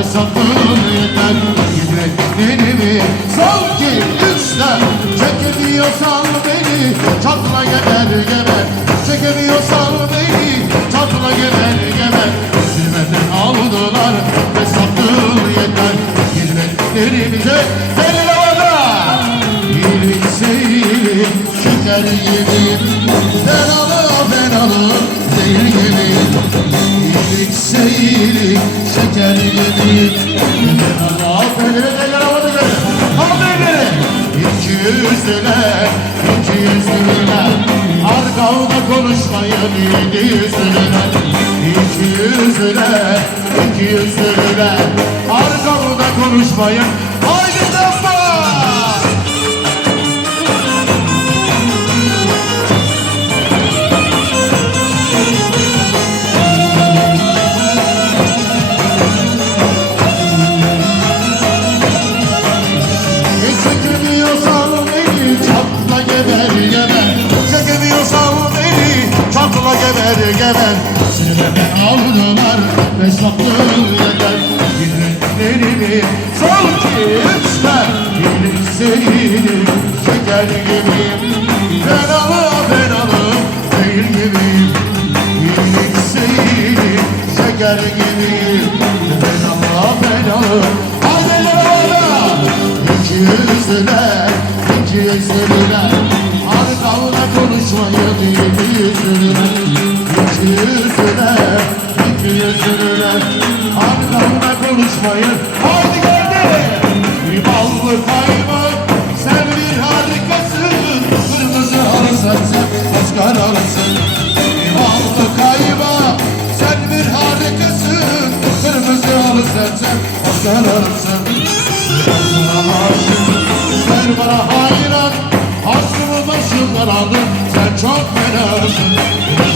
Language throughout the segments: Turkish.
hesabın yeter Gidretlerimi sanki üçler Çekemiyorsan beni. Çatla geber geber. Çekemiyorsan beni. Çatla geber geber. Zirveden aldılar hesabın yeter Gidretlerimize senin havada seyir şeker yedim. Fenalı fenalı zehir fenalı eller havada göre Kaldı elleri İki yüzlüler iki yüzlüler Arkamda konuşmayın yedi yüzlüler İki yüzlüler Arkamda konuşmayın geber Sinirden aldılar ve yeter Gidretlerimi sanki üçler Yerim seni şeker gibi Fenalı fenalı değil gibi İyilik seni şeker gibi Fenalı fenalı Ameliyata İki yüzlüler, iki yüzlüler Arkamda konuşmayın yedi yüzlüler İki yüzlüler, iki yüzlüler Arkamda konuşmayın. Haydi geldi. Ballı kaymak Sen bir harikasın. Kırmızı saçsın Başkan alısın Bir ballı kaymak Sen bir harikasın. Kırmızı aşık, sen sen çok fenasın Ben sana aşık, sen bana hayran. Aklımı başımdan aldın, sen çekeyim Aldan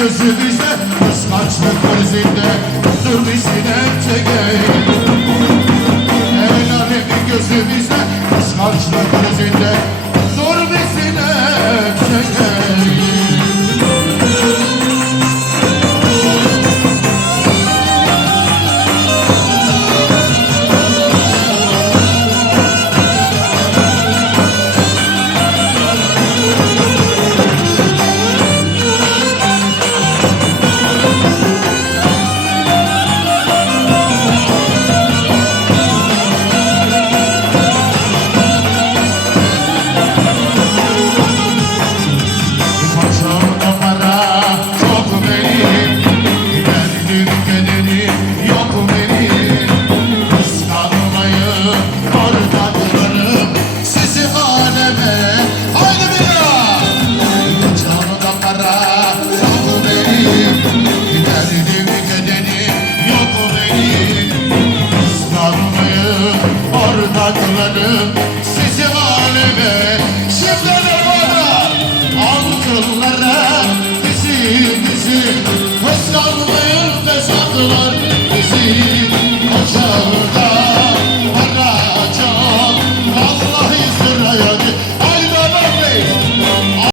gözü bizde Kıskançlık krizinde Dur bir sinem çekeyim Kıskançlık krizinde